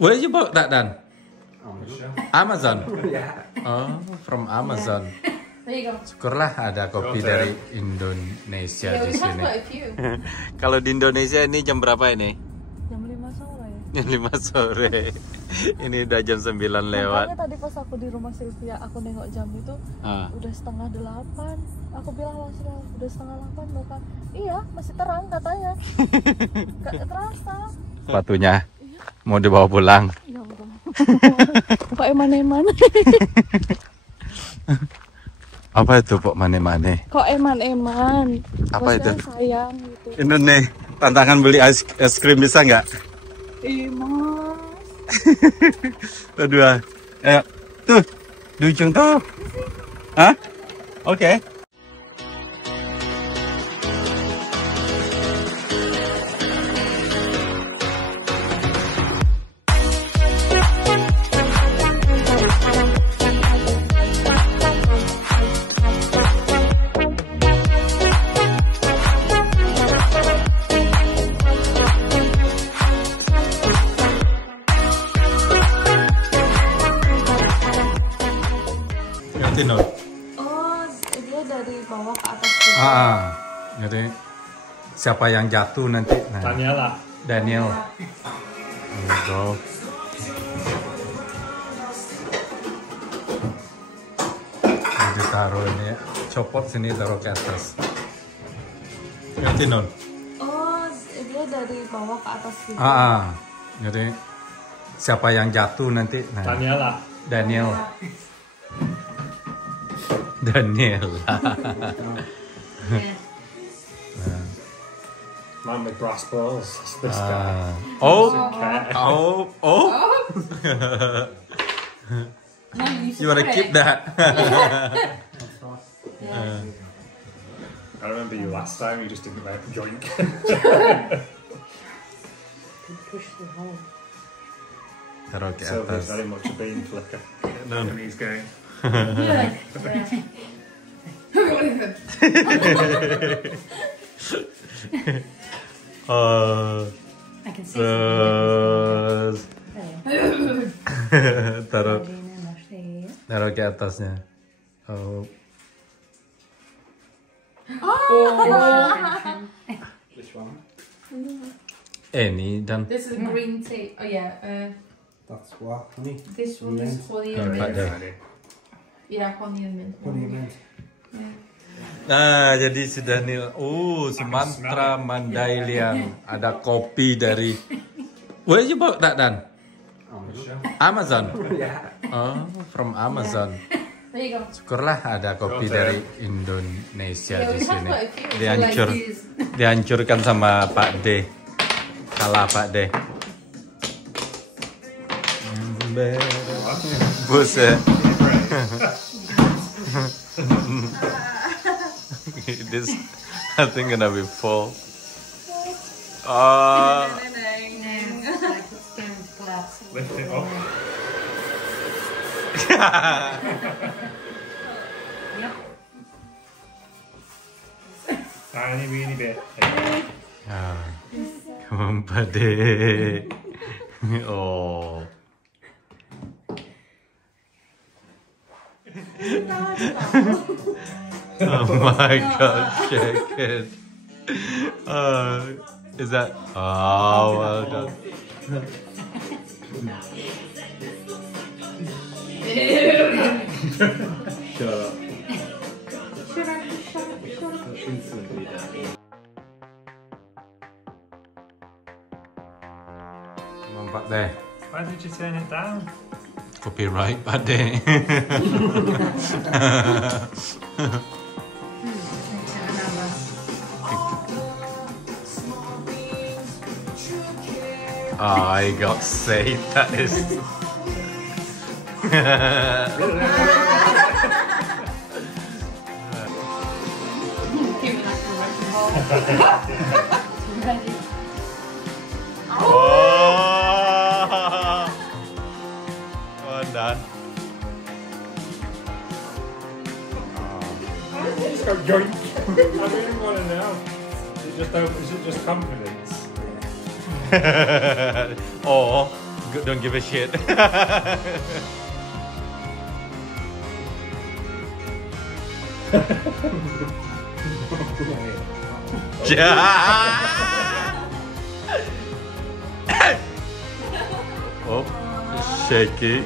Where you bought that then? Amazon. Yeah. Oh, from Amazon. There you go. Syukurlah ada kopi dari Indonesia Yeah, di we have sini. quite a few. Kalau di Indonesia ini jam berapa ini? Jam 5 sore. Jam 5 sore. Ini udah jam 9 lewat. Makanya tadi pas aku di rumah Sylvia, aku nengok jam itu udah 7:30. Aku bilang langsung udah 7:30 loh kan. Iya, masih terang katanya. Gak terasa. Sepatunya mau dibawa pulang. Ya udah. Kok eman-eman? Apa itu Pok mane-mane? Kok eman-eman? Apa Maksudnya itu? sayang gitu. Ini nih, tantangan beli es krim bisa nggak? Mas. Kedua, ayo, tuh, di ujung tuh. Hah? Oke. Tino. Oh, dia dari bawah ke atas juga. Jadi siapa yang jatuh nanti? Nah, Daniela. Daniel. Go. Jadi taruh ini, copot sini taruh ke atas. Tino. Oh, dia dari bawah ke atas juga. Jadi siapa yang jatuh nanti? Nah, Daniela. Daniel. Daniela. Man with brass balls. It's this guy. Okay. No, You wanna keep that? I remember you last time. You just didn't like joink. Push the hole. Taruh ke So there's atas. very much a bean flicker. No. And he's going. I can see Terus taruh something. taruh ke atasnya. Oh, Which one? ini dan This is green tea. Oh yeah. That's what, honey. This one is honey Don't and back mint. there. Yeah, honey and mint. What do you mean? Nah, jadi sudah nih. Sumatera Mandailing. Ada kopi dari. Where you bought that then? Amazon. Yeah. Oh, from Amazon. There you go. Syukurlah ada kopi dari Indonesia Yeah, di we have sini. quite a few. Dihancurkan sama Pak D. Salah Pak D. Buset. This, I think gonna be full. Lift it up. Tiny weeny bit. Come on, Pak D. Oh. Oh my God, shake it. Is that? Oh, well done. Shut up. Come on, Pak D. Why did you turn it down? Copyright, Pak D. I got saved. That is. Oh, well done. Just go yoink. I really want to know. Is it just confidence? Or don't give a shit. Oh, shaky.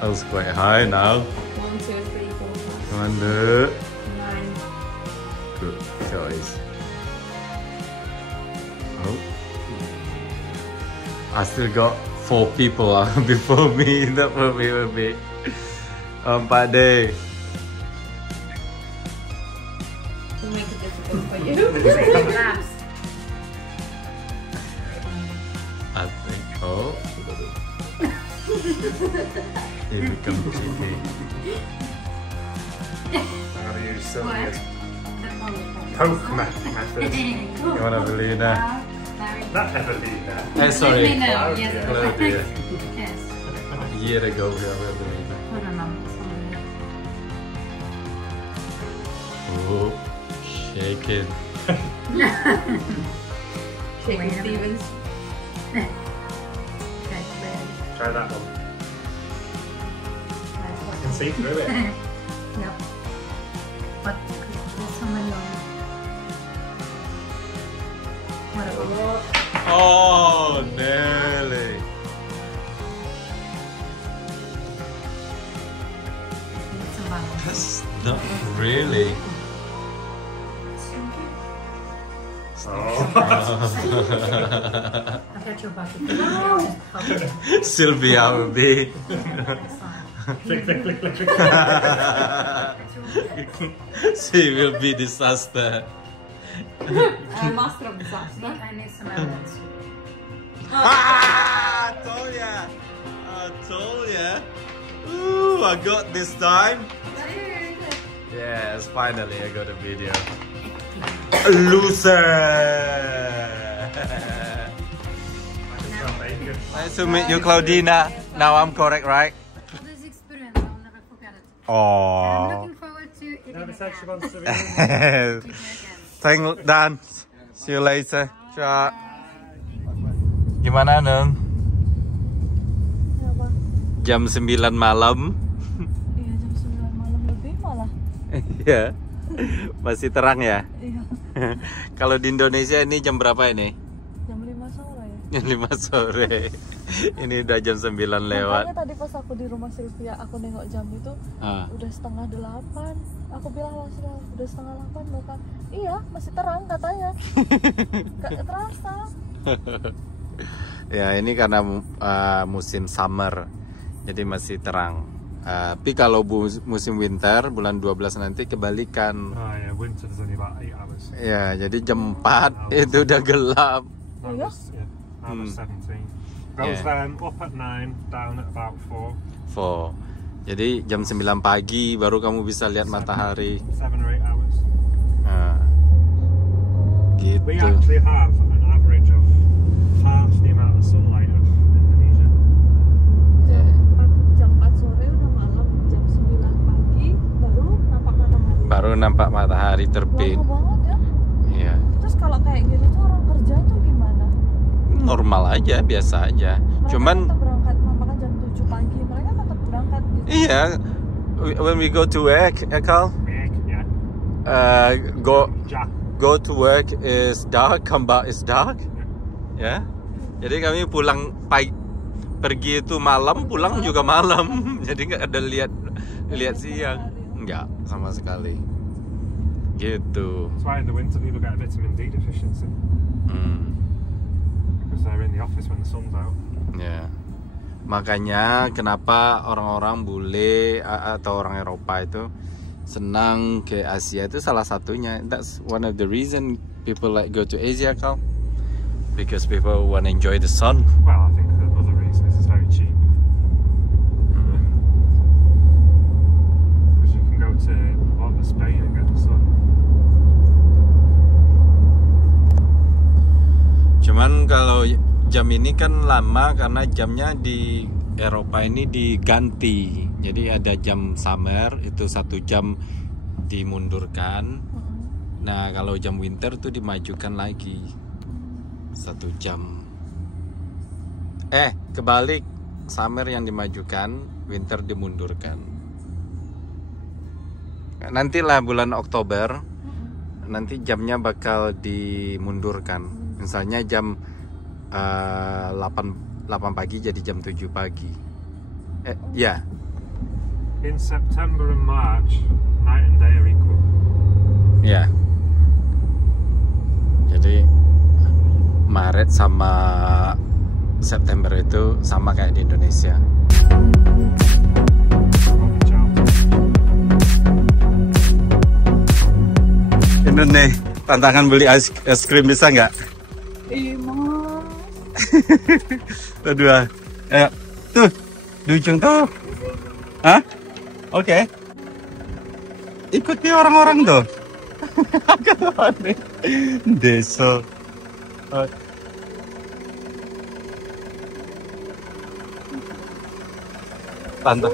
That was quite high now. 1, 2, 3, 4, 5, Come on, look. 9. Good choice. Oh. I still got 4 people before me. That probably will be 4 days. We'll make it difficult for you. Laps. I think. Oh. It becomes cheating. I'm going to use Sylvia's What? poke method. You wanna believe that? Not ever been there. Hey, sorry. No, yes. Claudia. Yes. A year ago, we were believe that. Hold on, Oh, shaking. Shaking Stevens. Try that one. I can see through it. Yep. But there's so many on it. Whatever. Oh, nearly. It's a balance. That's not really. Oh. I've got your bucket. No! Sylvia will be. Click, click, click, click, click. She will be disaster. Master of disaster. I need some evidence. Ah, I told ya. I told ya. Ooh, I got this time. Yes, finally I got a video. Loser. Nice to meet you, Claudina. Now I'm correct, right? This experience, I'll never forget it. I'm Oh. looking forward to it Never again. said she wants to be. Thanks, Dan. See you later. Ciao. Gimana, Nung? Kenapa? Jam 9 malam. Iya, jam 9 malam lebih malah. Iya. Masih terang ya? Iya, Kalau di Indonesia ini jam berapa ini? jam 5 sore ya. Jam 5 sore. Ini udah jam 9 lewat. Makanya tadi pas aku di rumah Sylvia, aku nengok jam itu Ah. udah 7:30. Aku bilang masih udah 7:30 loh kan. Iya, masih terang katanya. Gak terasa. Ya, ini karena musim summer. Jadi masih terang. Tapi kalau musim winter bulan 12 nanti kebalikan. Oh yeah, winter is only about 8 hours. Ya, jadi jam 4 itu udah gelap. I yeah? was, I was 17. I was Yeah. up at 9, down at about 4. 4. Jadi jam 9 pagi baru kamu bisa lihat matahari. 7 or 8 hours. Nah, gitu. We actually have an average of half the amount of sunlight of Indonesia. Ya. Jam 4 sore udah malam, jam 9 pagi baru nampak matahari. Baru nampak matahari terbit. Lama banget ya. Iya. Terus kalau kayak gitu tuh orang kerja tuh gimana? Normal aja, biasa aja. Mereka Cuman tetap berangkat, makan jam 7 pagi, mereka tetap berangkat gitu. iya, when we go to work, Ekal, Yeah. Jack. go to work is dark, come back is dark. Ya. Jadi kami pulang pagi, pergi itu malam, pulang juga malam. Jadi nggak ada lihat siang. Nggak sama sekali. Gitu. That's why in the winter people get a vitamin D deficiency. Because they're in the office when the sun's out. Ya. Makanya kenapa orang-orang bule atau orang Eropa itu senang ke Asia itu salah satunya. That's one of the reason people like go to Asia, Kal. Because people want to enjoy the sun. Well, I think the other reason is it's very cheap. Because you can go to a lot of Spain and get the sun. Cuman kalau jam ini kan lama karena jamnya di Eropa ini diganti. Jadi ada jam summer itu 1 jam dimundurkan. Nah, kalau jam winter tuh dimajukan lagi 1 jam. Kebalik, summer yang dimajukan, winter dimundurkan. Nantilah bulan Oktober, nanti jamnya bakal dimundurkan. Misalnya jam 8 pagi jadi jam 7 pagi. Ya. In September and March, night and day are equal. Ya. Jadi Maret sama September itu sama kayak di Indonesia. Ini nih, tantangan beli es krim bisa nggak? Mas. Kedua, ayo, tuh, di ujung tuh. Hah? Oke. Ikuti orang-orang tuh. Desa. Tante.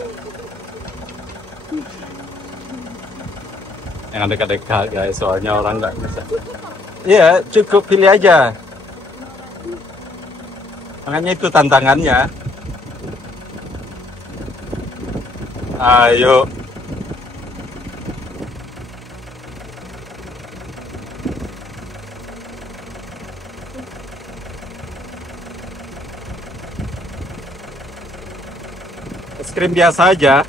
Yang dekat-dekat guys, soalnya orang nggak bisa. Iya, cukup pilih aja. Makanya itu tantangannya. Ayo. Es krim biasa aja.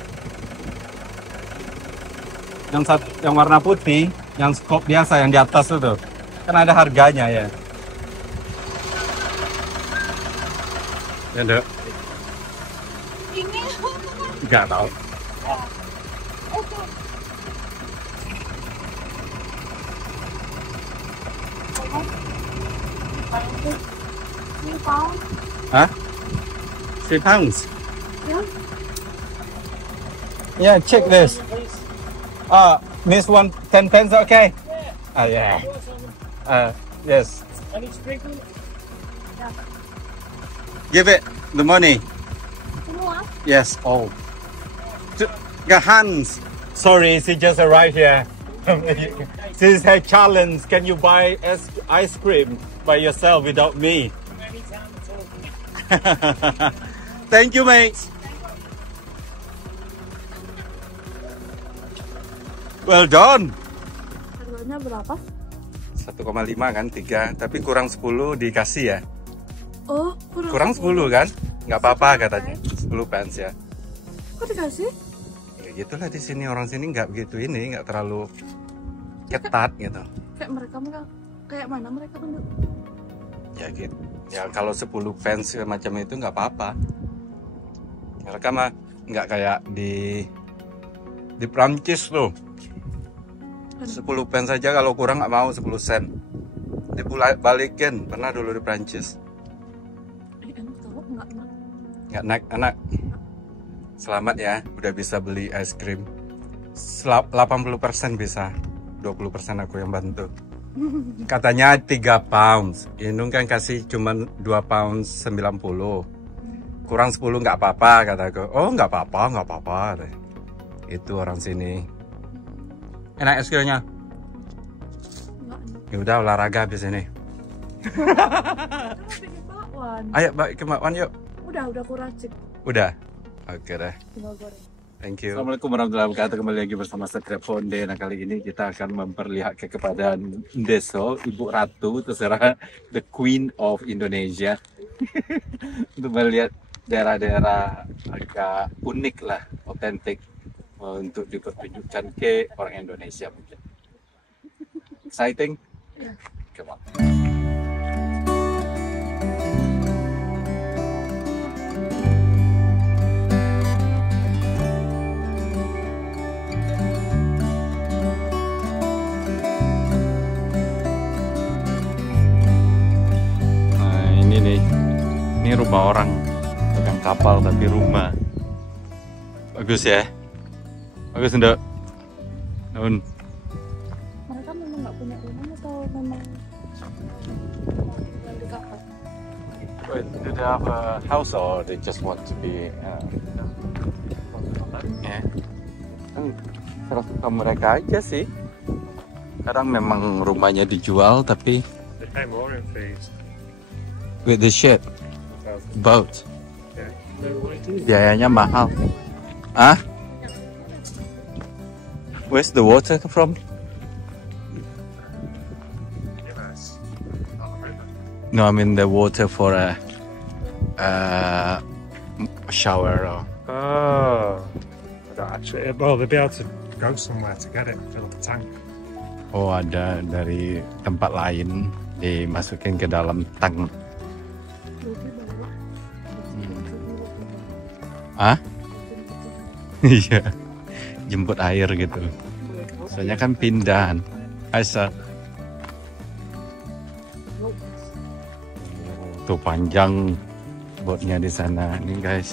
Yang warna putih, yang skop biasa yang di atas itu kan ada harganya ya. Ya dok. Ini Nggak tahu. Hah? 3 pounds. Yeah, check this. This one 10 pence, okay? Yeah. Yes. Any sprinkles? Give it the money. semua. Yes, all. Hans. Sorry, she just arrived here. This is her challenge. Can you buy ice cream by yourself without me? Thank you, mate. Well done. Harganya berapa? 1,5 kan, 3. Tapi kurang 10 dikasih ya. Oh, Kurang 10 kan? Nggak apa-apa katanya. 10 pence ya. Kok dikasih? Ya gitulah di sini, orang sini nggak begitu ini, nggak terlalu ketat gitu. Kayak mereka kayak mana mereka penduduk? Ya gitu. Ya kalau 10 pence macam itu nggak apa-apa. Mereka mah nggak kayak di Prancis tuh. 10 pence saja kalau kurang nggak mau 10 sen. Dibalikin, pernah dulu di Prancis. Enak tau, enggak. Nggak naik anak. Selamat ya, udah bisa beli es krim. 80% bisa, 20% aku yang bantu. Katanya 3 pounds. Inung kan kasih cuma 2 pounds 90. Kurang 10 nggak apa-apa kataku. Oh nggak apa-apa. Itu orang sini. Enak es krimnya? Ya udah olahraga habis ini. Ayo balik ke bakwan yuk. Udah aku racik. Udah. Oke deh. Tinggal goreng. Thank you. Assalamualaikum warahmatullahi wabarakatuh. Kembali lagi bersama Setrep Fonde. Nah kali ini kita akan memperlihatkan kepada Deso, Ibu Ratu, terserah the Queen of Indonesia, untuk melihat daerah-daerah agak unik lah, otentik, untuk dipertunjukkan ke orang Indonesia mungkin. Exciting? Come on. Ini rumah orang, bukan kapal tapi rumah. Bagus ya, bagus Ndok. Nun. Mereka memang nggak punya rumah atau memang tinggal di kapal? Do they have a house or they just want to be? Ya, kan suka mereka aja sih. Kadang memang rumahnya dijual tapi They pay more in fees. with the ship. So Boat. Yeah. No, what it is. Biayanya mahal. Ah? Where's the water from? Yes. Not a river. No, I mean the water for a shower or... Oh. I don't actually. Well, they'll be able to go somewhere to get it, fill up a tank. Oh, ada dari tempat lain dimasukin ke dalam tang. Ah? Iya. Jemput air gitu. Soalnya kan pindahan. Aisyah. Tuh panjang botnya di sana nih guys.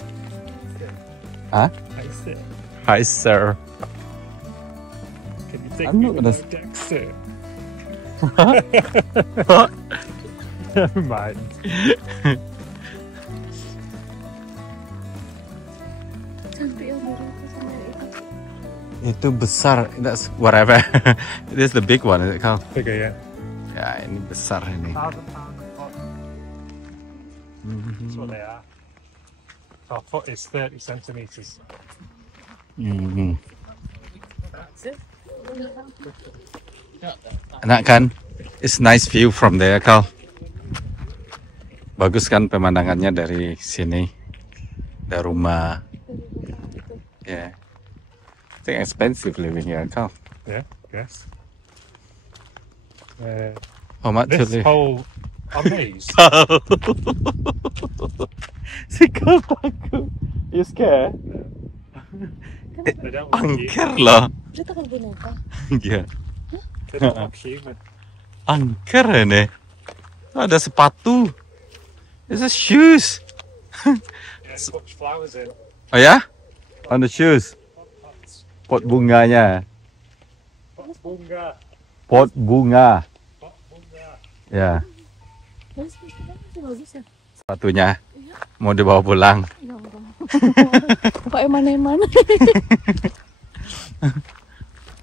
Ah? Hi sir. Can you take I'm me not with gonna- no deck, sir? Never mind. Cantik yang biru itu sama yang itu. Itu besar. That's whatever. This is the big one, is it Kal? Bigger, yeah. Ya, ini besar ini. £1,000 a foot. That's what they are. Our foot is 30 centimeters. Hmm. Enak kan? It's nice view from there, Kal. Bagus kan pemandangannya dari sini. Ada rumah. Yeah. I think expensive living here, Kal. Yeah, yes. How much to This live? whole on these. Si Kal takut. You scared? They don't look human. Angker loh. Dia takut boneka. Iya. They don't look human. Angker ini. Ada sepatu. This is shoes. Yeah, put flowers in. Oh ya? On the shoes. Pots. Pot bunganya. Pot bunga. Pot bunga. Pot bunga. Ya, Dan sepatunya masih bagus ya. sepatunya. Mau dibawa pulang. Ya Allah. Kok eman-eman?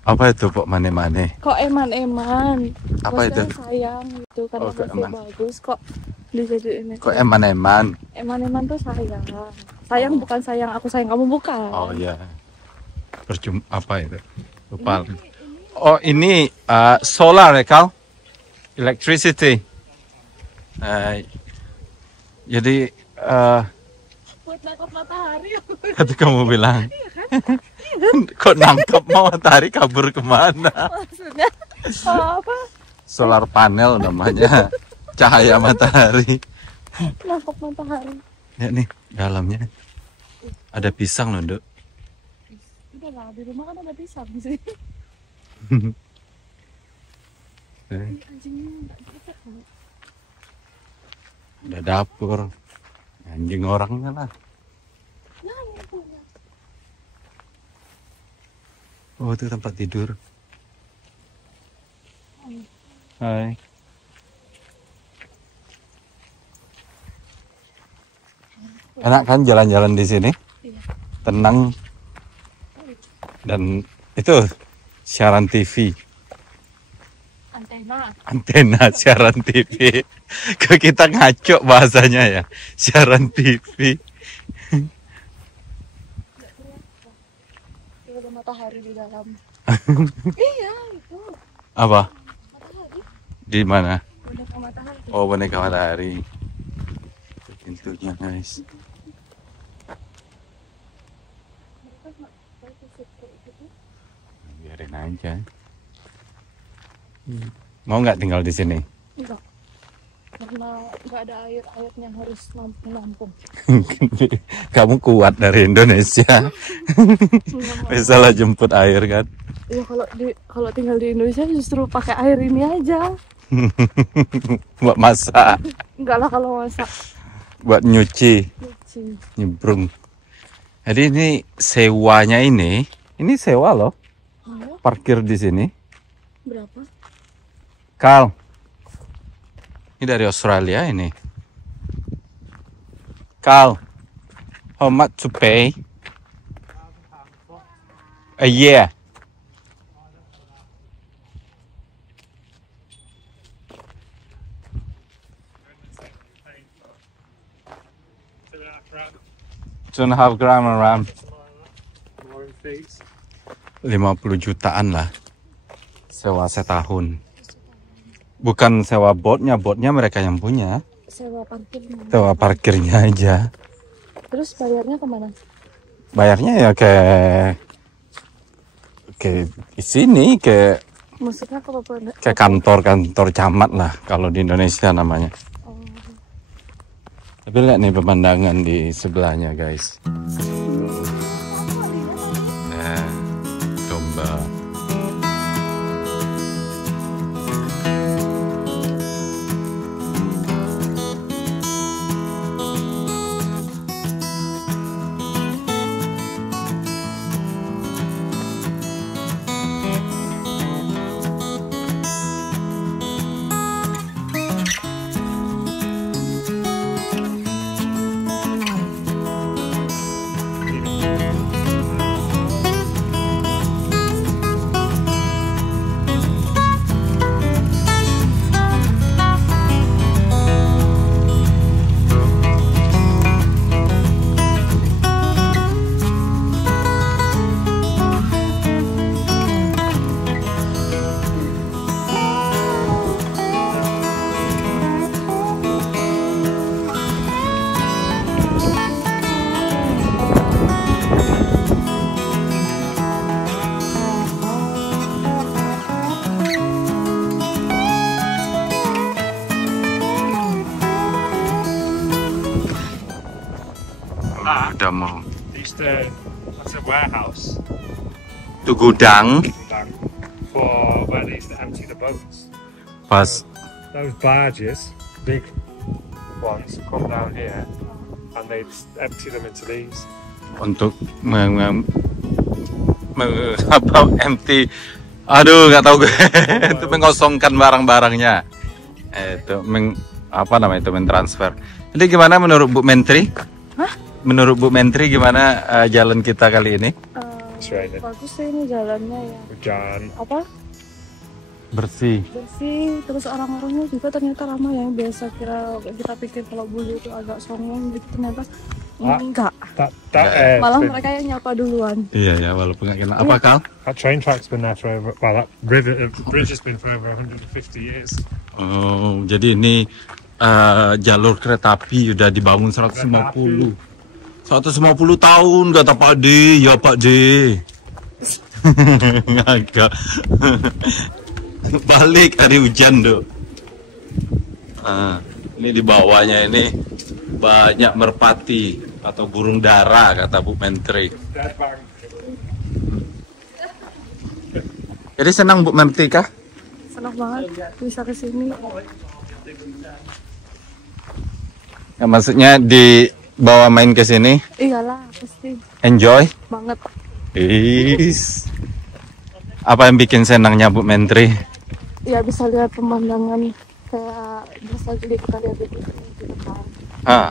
Apa itu pok mane-mane? Kok eman-eman? Apa Maksudnya itu? sayang gitu karena Oh, kok masih eman. bagus kok dijadiin itu. Kok eman-eman? Eman-eman tuh sayang. Sayang bukan sayang aku sayang kamu bukan. Oh iya. Percuma apa itu? Lupa. Oh ini solar ya Kal? Electricity. Jadi Buat nangkap matahari. tadi kamu bilang. Kok nangkep mau matahari kabur kemana? Maksudnya apa? Solar panel namanya. Cahaya matahari. Nangkap matahari. Lihat nih dalamnya. Ada pisang loh, Dok. Udah lah, di rumah kan ada pisang sih. Ih, anjingnya nggak gitu kok. Ada dapur. Anjing orangnya lah. Nah, ini punya. Oh, itu tempat tidur. Hai. Enak kan jalan-jalan di sini? Iya. Tenang. Dan itu siaran TV. Antena. Antena siaran TV. Ke kita ngaco bahasanya ya. Siaran TV. Itu ada matahari di dalam. Iya, itu. Apa? Matahari. Di mana? Boneka matahari. Oh, boneka matahari. Itu pintunya, guys. Mereka nggak bagus kayak gitu. Biarin aja. Mau nggak tinggal di sini? Enggak. Karena nggak ada airnya harus nampung. Kamu kuat dari Indonesia. Biasalah jemput air kan. Iya, kalau tinggal di Indonesia justru pakai air ini aja. Buat masak, Enggak lah kalau masak. buat nyuci, Cuci. nyebrung. Jadi ini sewanya ini sewa loh. Oh, Parkir di sini. berapa? Kal. Ini dari Australia ini. Kal. How much to pay? A year. 2,5 gram ram. Mooring fees. 50 jutaan lah sewa setahun. Bukan sewa botnya mereka yang punya. Sewa parkirnya. Sewa parkirnya aja. Terus bayarnya kemana? Bayarnya ya ke di sini, Maksudnya ke kantor camat lah kalau di Indonesia namanya. Oh. Tapi lihat nih pemandangan di sebelahnya guys. Nah, domba. Udah mau. That's a warehouse. Itu gudang. For where they used to empty the boats. Pas. Those barges, big ones, come down here and they'd empty them into these. Untuk empty. Aduh, nggak tahu gue. Itu mengosongkan barang-barangnya. Itu apa namanya itu mentransfer. Jadi gimana menurut Bu Menteri? Hah? Menurut Bu Menteri gimana jalan kita kali ini? Bagus sih ini jalannya ya. Hujan. Apa? Bersih. Bersih. Terus orang-orangnya juga ternyata ramah yang biasa kita pikir kalau Bulu itu agak songong gitu, ternyata enggak. Malah mereka yang nyapa duluan. Iya ya, walaupun nggak kenal. Apa Kal? That train track's been there for over, well, that bridge has been for over 150 years. Oh, jadi ini jalur kereta api udah dibangun 150 tahun kata Pak D. Ya Pak D. Agak balik hari hujan tuh. Ini di bawahnya ini banyak merpati atau burung dara kata Bu Menteri. Jadi senang Bu Menteri kah? Senang banget bisa kesini. Ya, maksudnya dibawa main ke sini? Iyalah, pasti. Enjoy? Banget. Apa yang bikin senangnya Bu Menteri? Ya bisa lihat pemandangan kayak biasa jadi kita lihat di depan.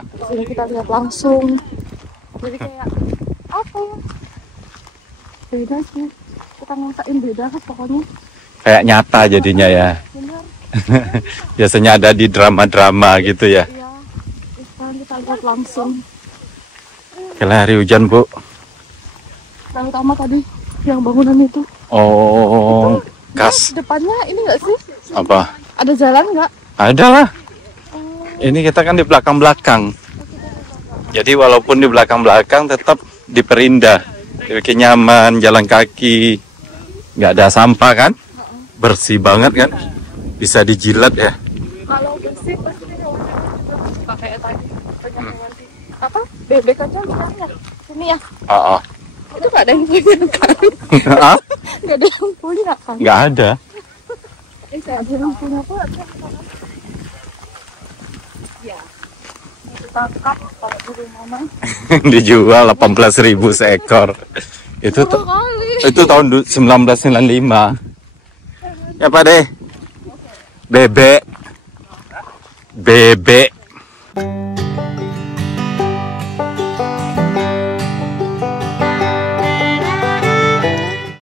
Di sini kita lihat langsung. Jadi kayak apa ya? Beda sih. Kita ngerasain beda kan pokoknya. Kayak nyata jadinya ya. Benar. Biasanya ada di drama-drama gitu ya. Iya. Sekarang kita lihat langsung. Kalau hari hujan Bu. Yang utama tadi yang bangunan itu. Oh, kas. Depannya ini nggak sih? Apa? Ada jalan nggak? Ada lah. Ini kita kan di belakang-belakang. Jadi walaupun di belakang-belakang tetap diperindah. Dibikin nyaman, jalan kaki. Nggak ada sampah kan? Bersih banget kan? Bisa dijilat ya. Kalau bersih pasti pakai tadi. Apa? Bebek aja misalnya. Ini ya. Itu nggak ada yang punya kan? Nggak ada yang punya kan? Nggak ada. Nggak ada yang punya pula. Ya. Tangkap kalau di rumah. Dijual 18.000 seekor. Itu itu tahun 1995. Ya Pak De. Bebek.